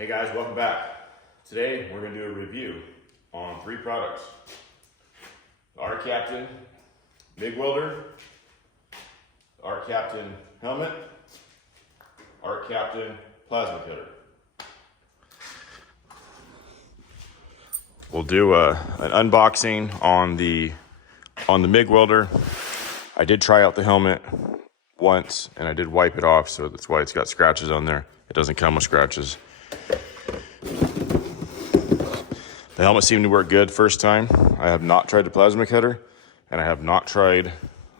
Hey guys, welcome back. Today we're going to do a review on 3 products. The Art Captain MIG welder, the Art Captain helmet, Art Captain plasma cutter. We'll do an unboxing on the MIG welder. I did try out the helmet once and I did wipe it off, so that's why it's got scratches on there. It doesn't come with scratches. The helmet seemed to work good first time. I have not tried the plasma cutter and I have not tried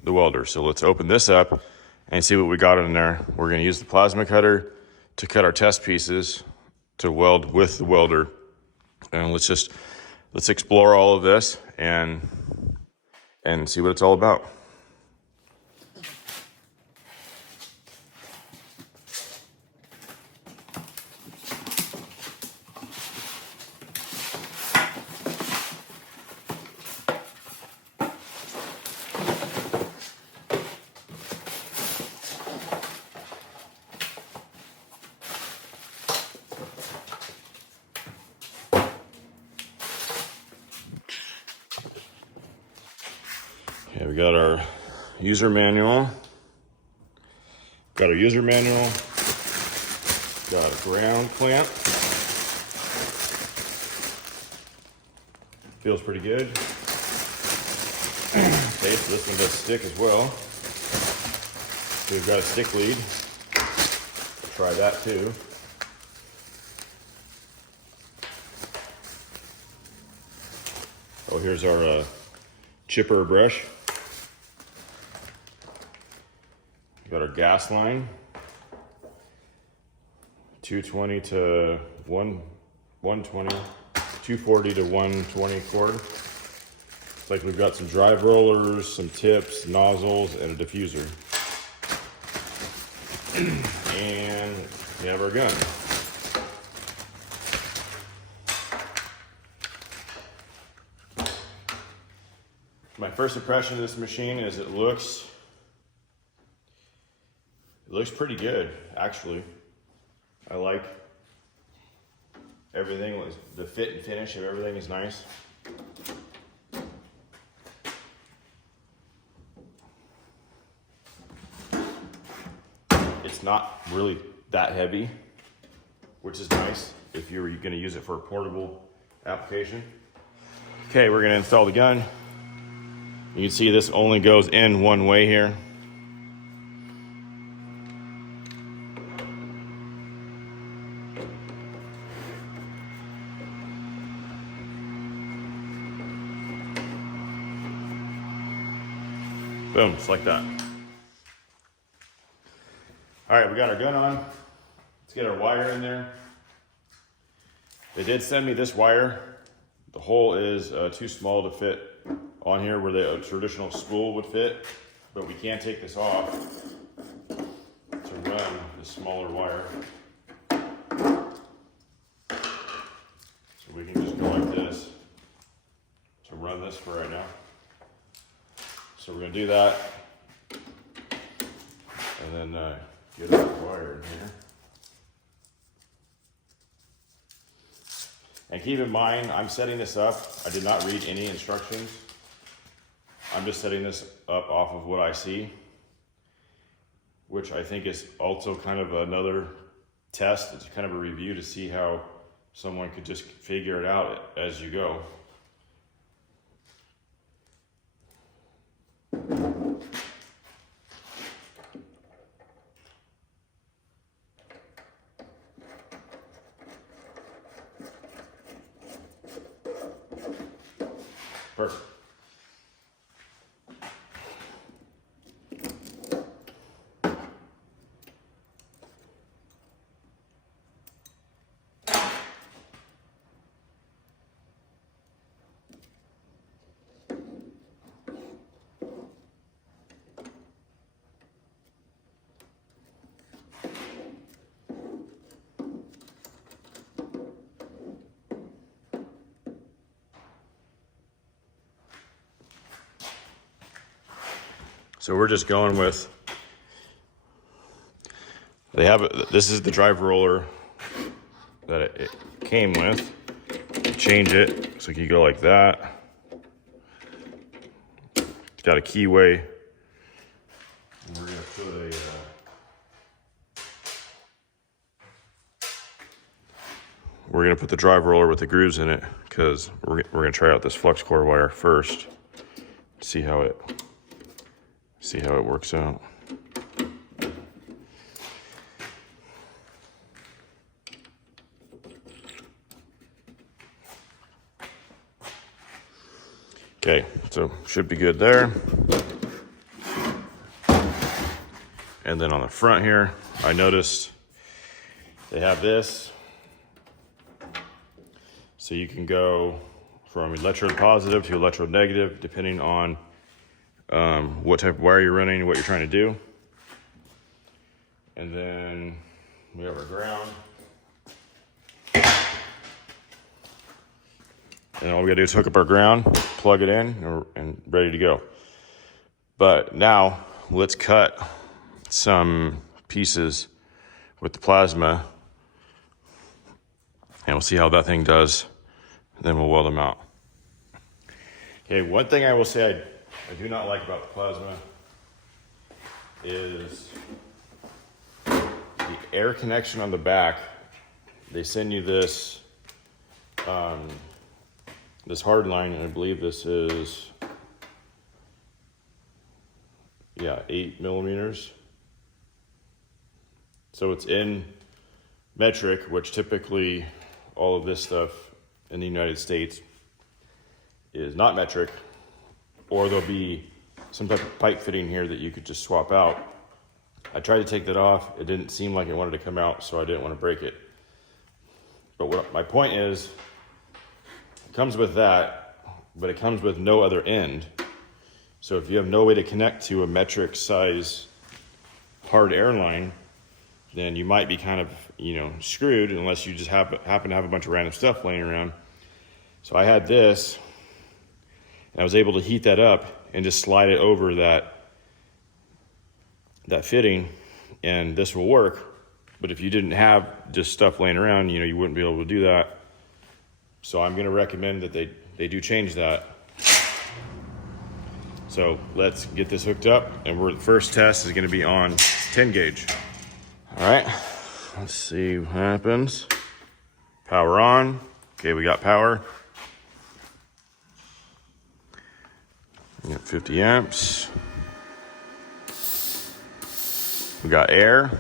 the welder. So let's open this up and see what we got in there. We're gonna use the plasma cutter to cut our test pieces to weld with the welder. And let's explore all of this and see what it's all about. Okay, we got our user manual. Got a ground clamp. Feels pretty good. Okay, so this one does stick as well. So we've got a stick lead. We'll try that too. Oh, here's our chipper brush. Got our gas line, 220 to 120, 240 to 120 cord. Looks like we've got some drive rollers, some tips, nozzles, and a diffuser. And we have our gun. My first impression of this machine is it looks pretty good, actually. I like everything. The fit and finish of everything is nice. It's not really that heavy, which is nice if you're going to use it for a portable application. Okay, we're going to install the gun. You can see this only goes in one way here. Boom, just like that. All right, we got our gun on. Let's get our wire in there. They did send me this wire. The hole is too small to fit on here where the traditional spool would fit, but we can take this off to run the smaller wire. So we can just go like this to run this for right now. So we're gonna do that and then get our wire in here. And keep in mind, I'm setting this up. I did not read any instructions. I'm just setting this up off of what I see, which I think is also kind of another test. It's kind of a review to see how someone could just figure it out as you go. Perfect. So we're just going with, this is the drive roller that it came with. Change it, so you go like that. It's got a keyway. And we're gonna put the drive roller with the grooves in it, because we're gonna try out this flux core wire first. See how it works out. Okay, so should be good there. And then on the front here, I noticed they have this. So you can go from electrode positive to electrode negative, depending on what type of wire you're running, what you're trying to do. And then we have our ground. And all we gotta do is hook up our ground, plug it in, and ready to go. But now let's cut some pieces with the plasma, and we'll see how that thing does, and then we'll weld them out. Okay, one thing I will say I do not like about the plasma is the air connection on the back. They send you this this hard line, and I believe this is 8 millimeters. So it's in metric, which typically all of this stuff in the United States is not metric, or there'll be some type of pipe fitting here that you could just swap out. I tried to take that off. It didn't seem like it wanted to come out, so I didn't want to break it. But what my point is, it comes with that, but it comes with no other end. So if you have no way to connect to a metric size hard air line, then you might be kind of, screwed, unless you just happen to have a bunch of random stuff laying around. So I had this, and I was able to heat that up and just slide it over that fitting, and this will work. But if you didn't have just stuff laying around, you wouldn't be able to do that. So I'm gonna recommend that they do change that. So let's get this hooked up, and the first test is gonna be on 10 gauge. All right, let's see what happens. Power on. Okay, we got power. We got 50 amps. We got air.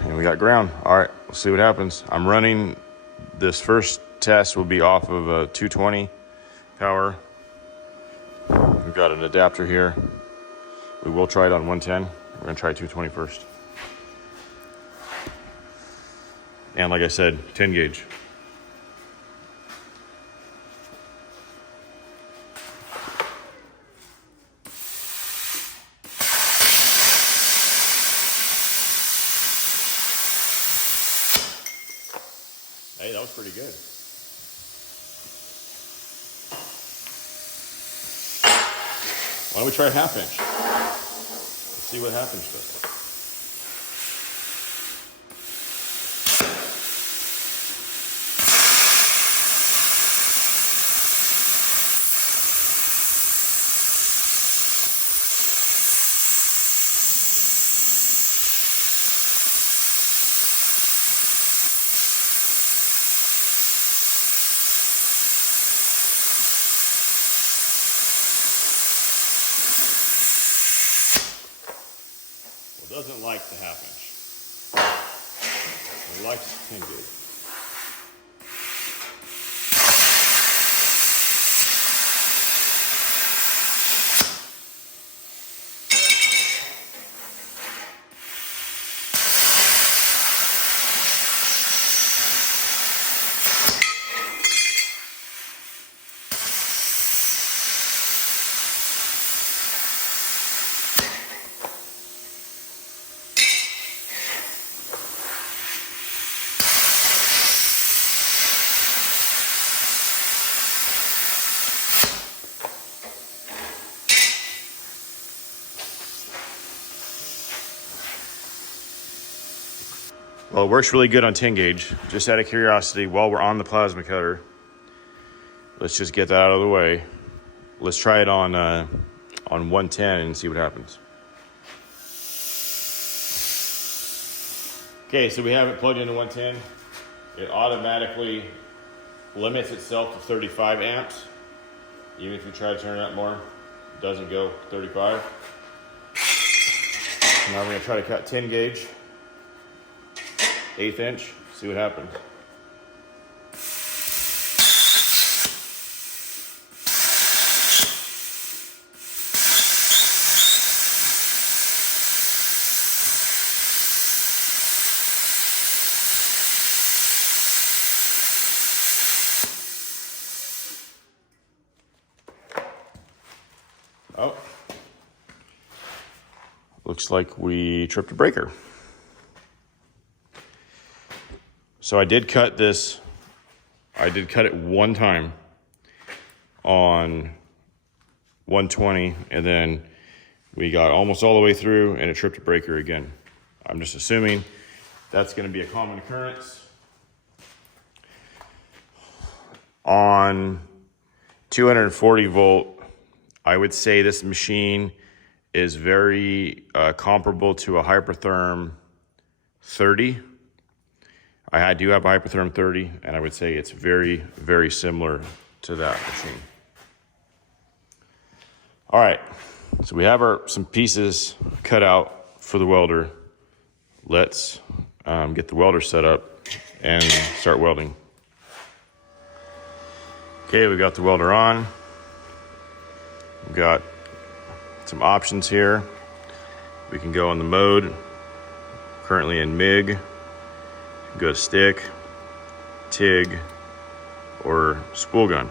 And we got ground. All right, let's see what happens. I'm running, this first test will be off of a 220 power. We've got an adapter here. We will try it on 110. We're gonna try 220 first. And like I said, 10 gauge. Hey, that was pretty good. Why don't we try half inch? Let's see what half inch does. Doesn't like the half inch. It likes 10 gauge. Well, it works really good on 10 gauge. Just out of curiosity, while we're on the plasma cutter, let's just get that out of the way. Let's try it on 110 and see what happens. Okay, so we have it plugged into 110. It automatically limits itself to 35 amps. Even if you try to turn it up more, it doesn't go 35. Now we're gonna try to cut 10 gauge, 1/8 inch, see what happens. Oh, looks like we tripped a breaker. So I did cut this. I did cut it one time on 120, and then we got almost all the way through and it tripped a breaker again. I'm just assuming that's going to be a common occurrence. On 240 volt, I would say this machine is very comparable to a Hypertherm 30. I do have a Hypertherm 30, and I would say it's very, very similar to that machine. All right, so we have some pieces cut out for the welder. Let's get the welder set up and start welding. Okay, we got the welder on. We've got some options here. We can go on the mode, currently in MIG, go to stick, TIG, or spool gun.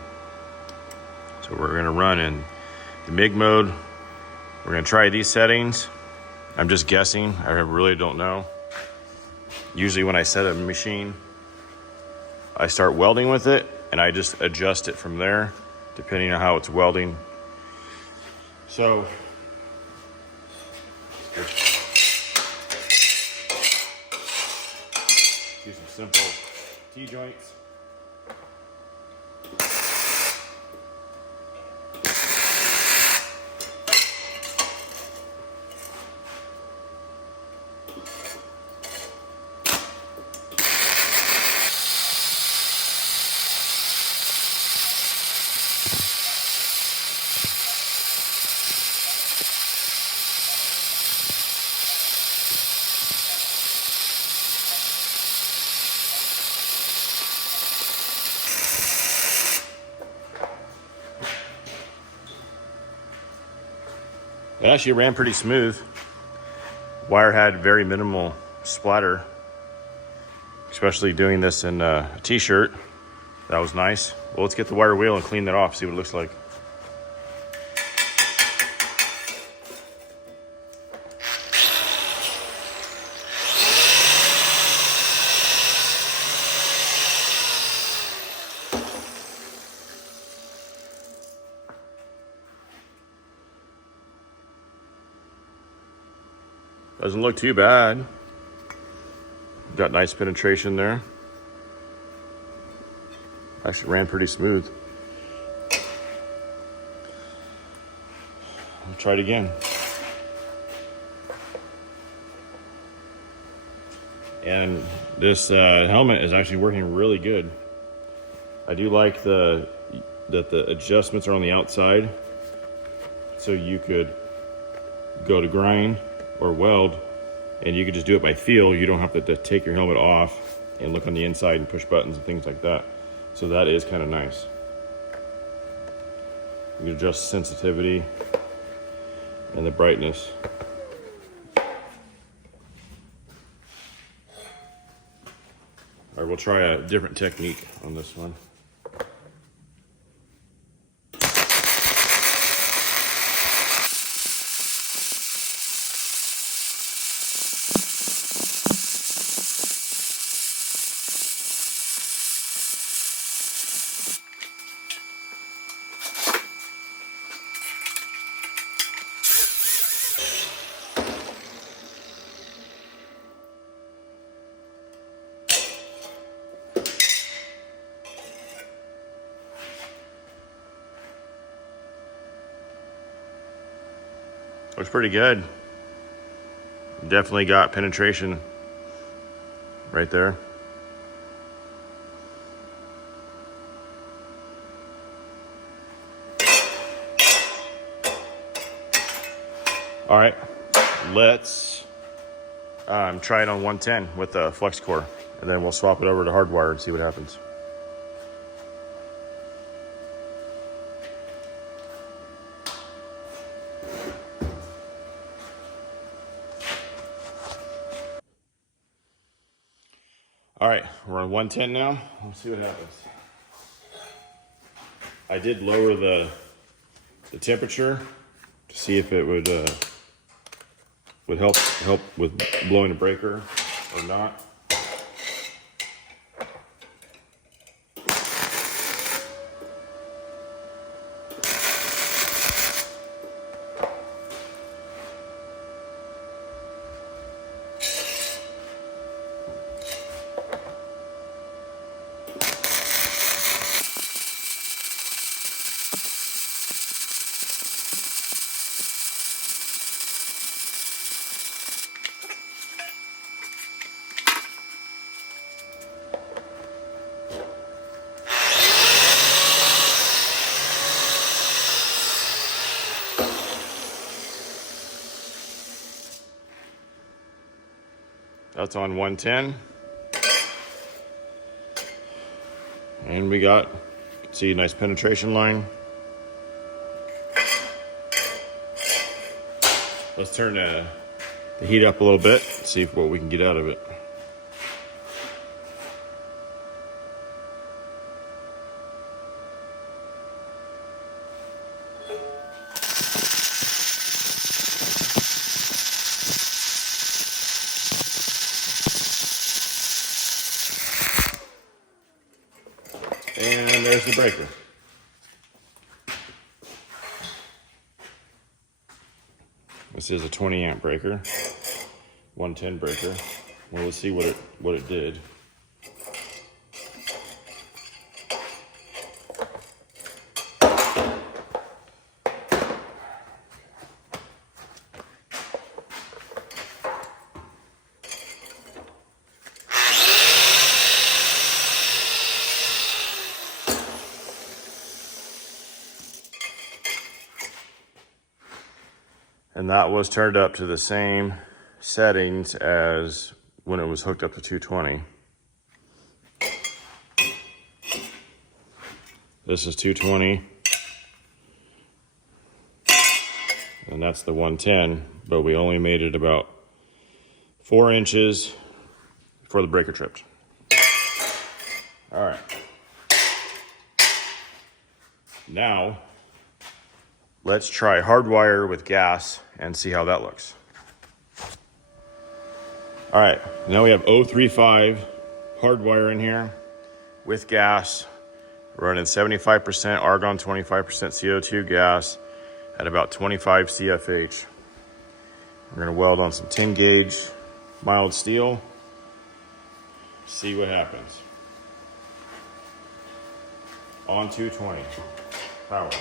So we're gonna run in the MIG mode. We're gonna try these settings. I'm just guessing, I really don't know. Usually when I set a machine, I start welding with it and I just adjust it from there, depending on how it's welding. So, do some simple T-joints. It actually ran pretty smooth. Wire had very minimal splatter, especially doing this in a t-shirt. That was nice. Well, let's get the wire wheel and clean that off, see what it looks like. Doesn't look too bad. Got nice penetration there. Actually ran pretty smooth. I'll try it again. And this helmet is actually working really good. I do like that the adjustments are on the outside, so you could go to grind or weld, and you can just do it by feel. You don't have to take your helmet off and look on the inside and push buttons and things like that. So that is kind of nice. You can adjust sensitivity and the brightness. All right, we'll try a different technique on this one. Looks pretty good. Definitely got penetration right there. All right, let's try it on 110 with a flex core, and then we'll swap it over to hardwire and see what happens. All right, we're on 110 now. Let's see what happens. I did lower the temperature to see if it would help with blowing a breaker or not. That's on 110. And we got, see a nice penetration line. Let's turn the heat up a little bit, see what we can get out of it. And there's the breaker. This is a 20 amp breaker, 110 breaker. Well, let's see what it did. And that was turned up to the same settings as when it was hooked up to 220. This is 220. And that's the 110, but we only made it about 4 inches before the breaker tripped. All right. Now, let's try hardwire with gas and see how that looks. All right, now we have 035 hardwire in here with gas, running 75% argon, 25% CO2 gas at about 25 CFH. We're gonna weld on some 10 gauge mild steel, see what happens. On 220 power.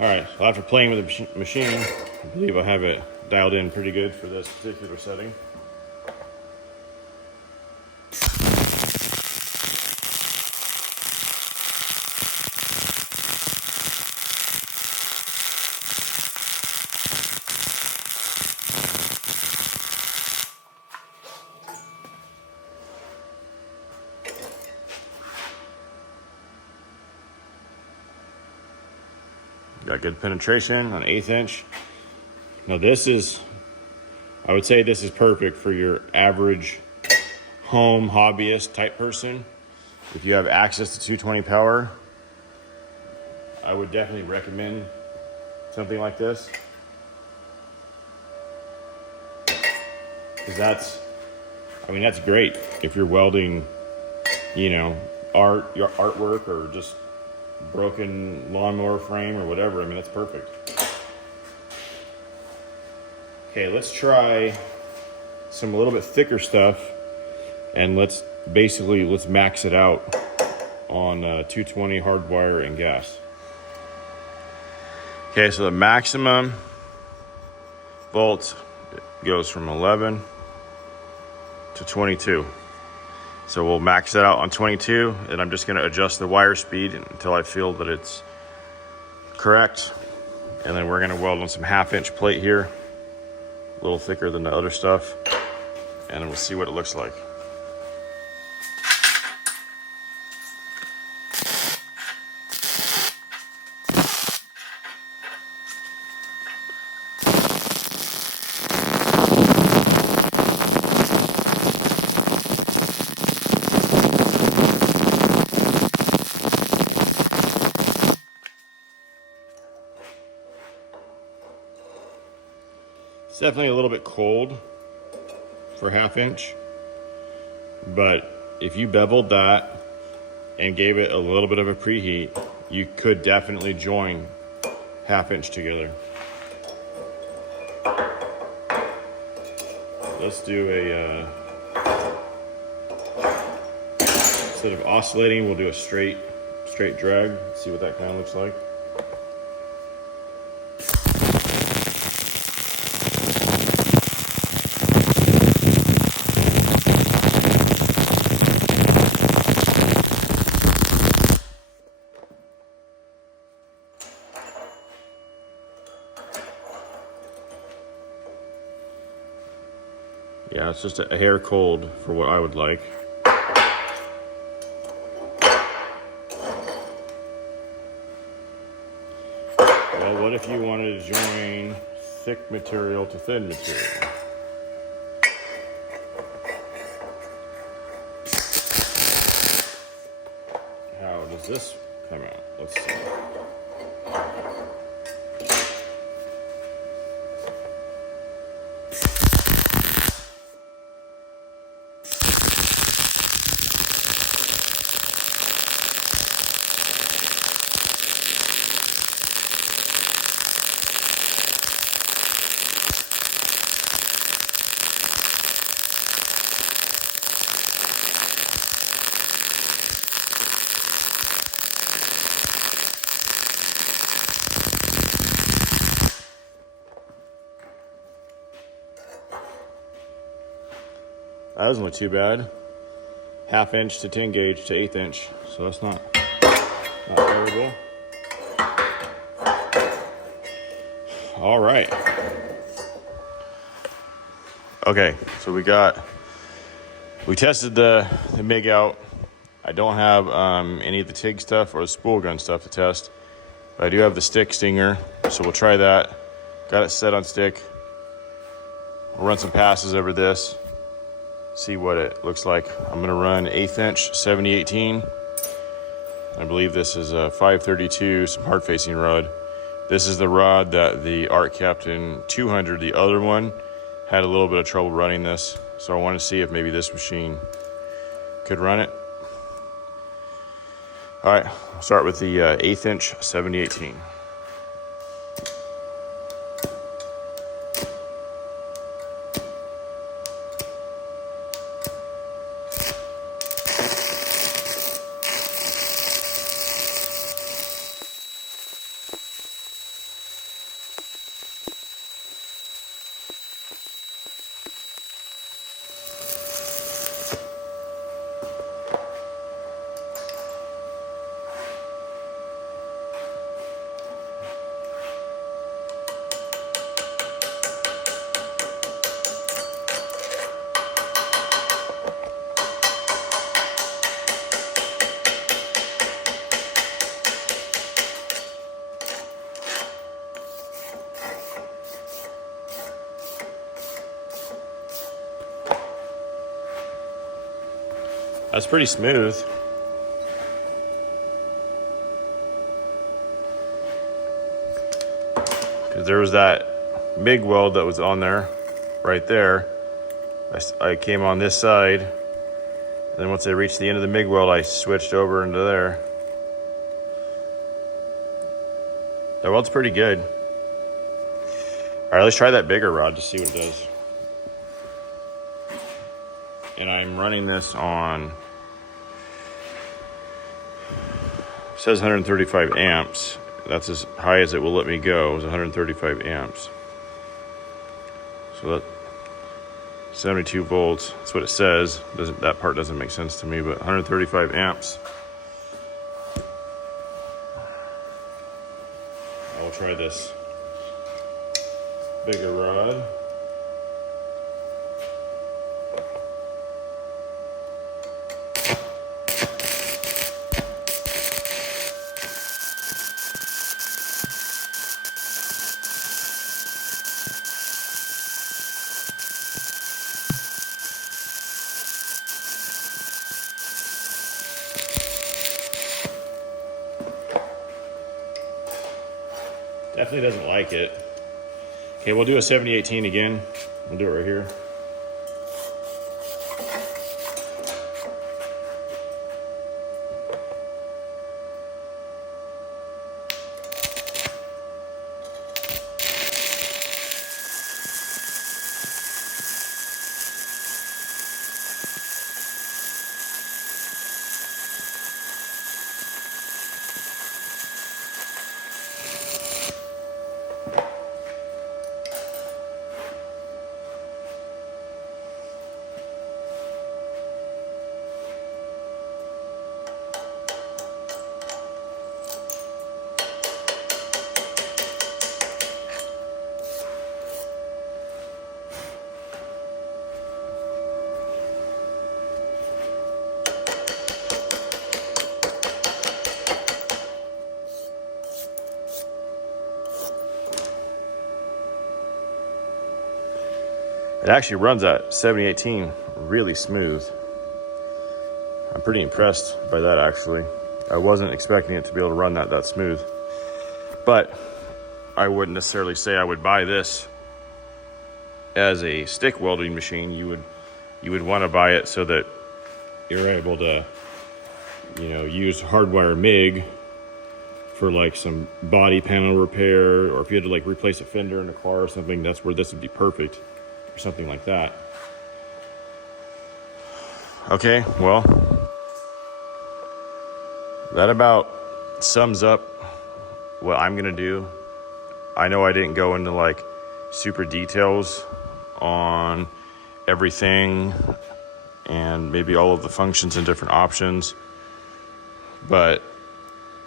All right, well, after playing with the machine, I believe I have it dialed in pretty good for this particular setting. Got good penetration on 1/8 inch. Now this is, I would say this is perfect for your average home hobbyist type person. If you have access to 220 power, I would definitely recommend something like this. Because that's great if you're welding, you know, artwork or just broken lawnmower frame or whatever. I mean, that's perfect. Okay, let's try some a little bit thicker stuff, and let's max it out on 220 hardwire and gas. Okay, so the maximum volts goes from 11 to 22. So we'll max that out on 22, and I'm just going to adjust the wire speed until I feel that it's correct. And then we're going to weld on some 1/2-inch plate here, a little thicker than the other stuff, and then we'll see what it looks like. It's definitely a little bit cold for 1/2-inch, but if you beveled that and gave it a little bit of a preheat, you could definitely join 1/2-inch together. Let's do instead of oscillating, we'll do a straight drag. See what that kind of looks like. Yeah, it's just a hair cold for what I would like. Well, what if you wanted to join thick material to thin material? How does this come out? Let's see. That doesn't look too bad. 1/2-inch to 10 gauge to 1/8-inch, so that's not terrible. All right. Okay, so we tested the MIG out. I don't have any of the TIG stuff or the spool gun stuff to test, but I do have the stick stinger, so we'll try that. Got it set on stick. We'll run some passes over this, see what it looks like. I'm gonna run 1/8-inch 7018. I believe this is a 532, some hard facing rod. This is the rod that the Art Captain 200, the other one, had a little bit of trouble running this. So I want to see if maybe this machine could run it. All right, I'll start with the 1/8-inch 7018. That's pretty smooth. Because there was that MIG weld that was on there, right there. I came on this side Then once I reached the end of the MIG weld, I switched over into there. That weld's pretty good. All right, let's try that bigger rod to see what it does. And I'm running this on, it says 135 amps. That's as high as it will let me go, is 135 amps. So that 72 volts, that's what it says. That part doesn't make sense to me, but 135 amps. I will try this bigger rod. Definitely doesn't like it. Okay, we'll do a 7018 again. We'll do it right here. It actually runs at 7018 really smooth. I'm pretty impressed by that, actually. I wasn't expecting it to be able to run that smooth. But I wouldn't necessarily say I would buy this as a stick welding machine. You would want to buy it so that you're able to, use hardwire MIG for like some body panel repair, or if you had to like replace a fender in a car or something, that's where this would be perfect. Something like that. Okay, well, that about sums up what I'm gonna do. I know I didn't go into like super details on everything and maybe all of the functions and different options, but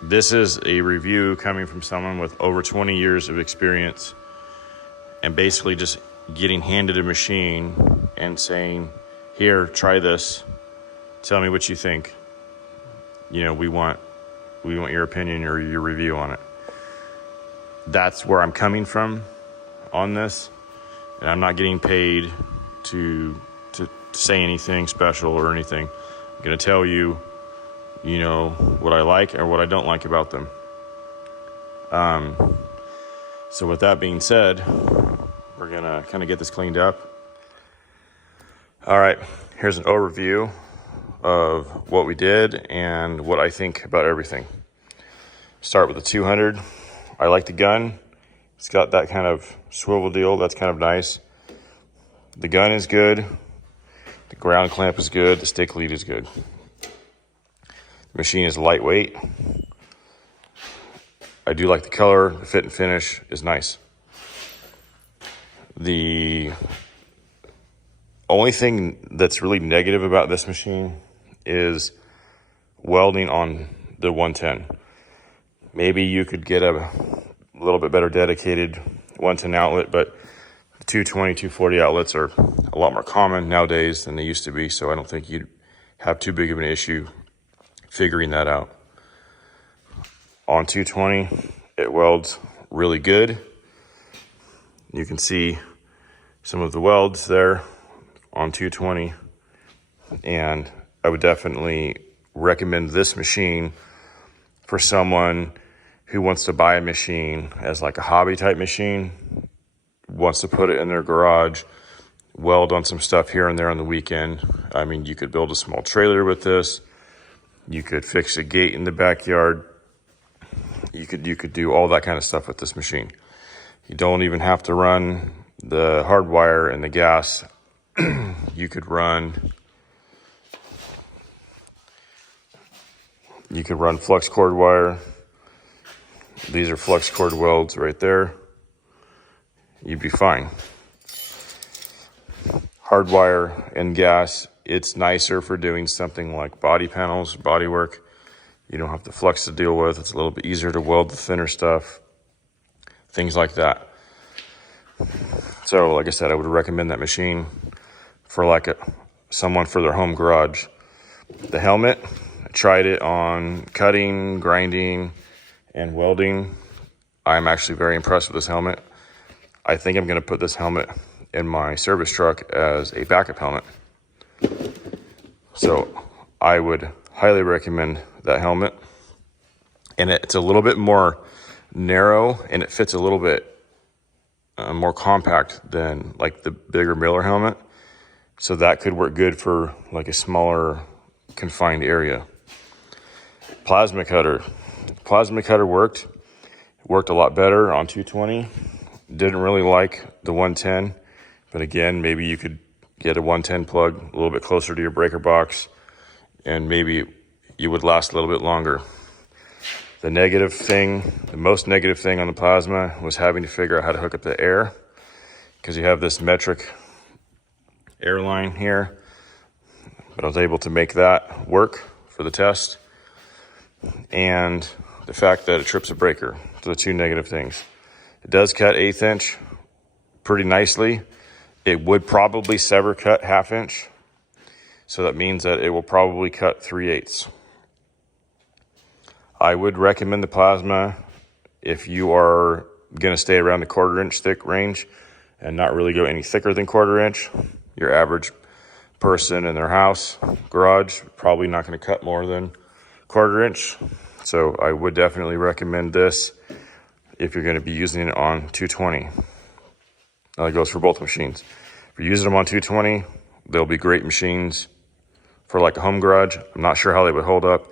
this is a review coming from someone with over 20 years of experience and basically just getting handed a machine and saying, here, try this, tell me what you think. We want your opinion or your review on it. That's where I'm coming from on this, and I'm not getting paid to say anything special or anything. I'm gonna tell you, what I like or what I don't like about them. So with that being said, we're gonna kind of get this cleaned up. All right, here's an overview of what we did and what I think about everything. Start with the 200. I like the gun. It's got that kind of swivel deal. That's kind of nice. The gun is good. The ground clamp is good. The stick lead is good. The machine is lightweight. I do like the color. The fit and finish is nice. The only thing that's really negative about this machine is welding on the 110. Maybe you could get a little bit better dedicated 110 outlet, but the 220, 240 outlets are a lot more common nowadays than they used to be, so I don't think you'd have too big of an issue figuring that out. On 220, it welds really good. You can see some of the welds there on 220, and I would definitely recommend this machine for someone who wants to buy a machine as like a hobby type machine, wants to put it in their garage, weld on some stuff here and there on the weekend. I mean, you could build a small trailer with this. You could fix a gate in the backyard. You could do all that kind of stuff with this machine. You don't even have to run the hard wire and the gas. You could run flux cord wire. These are flux cord welds right there. You'd be fine. Hard wire and gas, it's nicer for doing something like body panels, body work. You don't have the flux to deal with. It's a little bit easier to weld the thinner stuff, things like that. So like I said, I would recommend that machine for like someone for their home garage. The helmet, I tried it on cutting, grinding, and welding. I'm actually very impressed with this helmet. I think I'm gonna put this helmet in my service truck as a backup helmet. So I would highly recommend that helmet. And it's a little bit more narrow and it fits a little bit more compact than like the bigger Miller helmet. So that could work good for like a smaller confined area. Plasma cutter. Plasma cutter worked a lot better on 220. Didn't really like the 110, but again, maybe you could get a 110 plug a little bit closer to your breaker box and maybe you would last a little bit longer. The most negative thing on the plasma was having to figure out how to hook up the air, because you have this metric air line here, but I was able to make that work for the test. And the fact that it trips a breaker. So the two negative things. It does cut 1/8 inch pretty nicely. It would probably sever cut 1/2 inch. So that means that it will probably cut 3/8. I would recommend the plasma if you are going to stay around the 1/4 inch thick range and not really go any thicker than 1/4 inch. Your average person in their house, garage, probably not going to cut more than 1/4 inch. So I would definitely recommend this if you're going to be using it on 220. That goes for both machines. If you're using them on 220, they'll be great machines for like a home garage. I'm not sure how they would hold up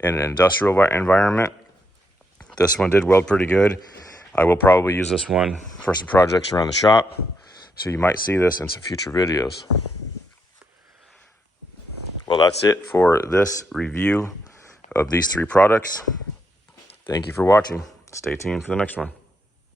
in an industrial environment. This one did weld pretty good. I will probably use this one for some projects around the shop. So you might see this in some future videos. Well, that's it for this review of these 3 products. Thank you for watching. Stay tuned for the next one.